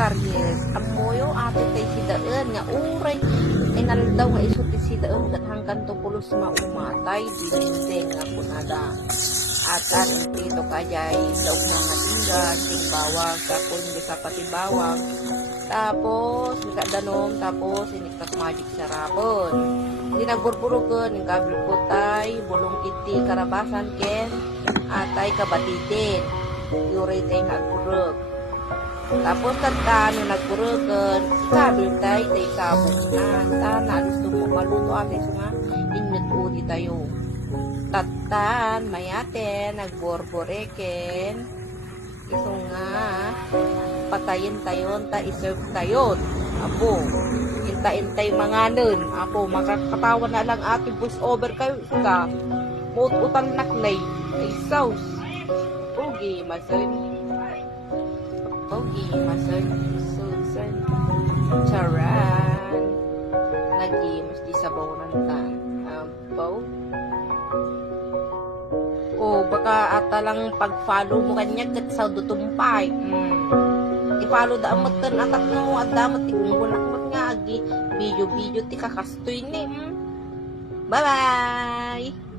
karyes. Amoyo ate tay si daan nga uray. Ay naldaw nga isuti si daan dat hanggang tupulos maumatay. Dinindeng nga kunada. At pito kayay daog na matinggan, ting bawang, tapos hindi sa pati bawang. Tapos, danom, tapos inikak magic sarapon. Hindi nagburburukan, yung kabil putay, bulong iti, karabasan, ken, atay kabatitin. Yuray tayo nagburug. Tapos, tatano nagburugan, kabil tayo, tayo sabong na. Tana, gusto mo maluto ate, so nga, inyot uli tayo. Tatan, mayate, nagborboreken, iso nga, patayin tayon, ta iserve tayon. Apo, inta-intay mga nun. Apo, makakatawa na lang ate, bus over kayo, ka, mut-utan naknay, ay sauce. Pogi, mason. Pogi, mason. Susan. Charan. Nag-imus di sabaw ng tan. Apo. O baka ata lang pag-follow mo kanya kat sa dutumpay. I-follow da amatan atat no at damat tigunggunak mat nga agi video ti kakastoy ni. Bye bye.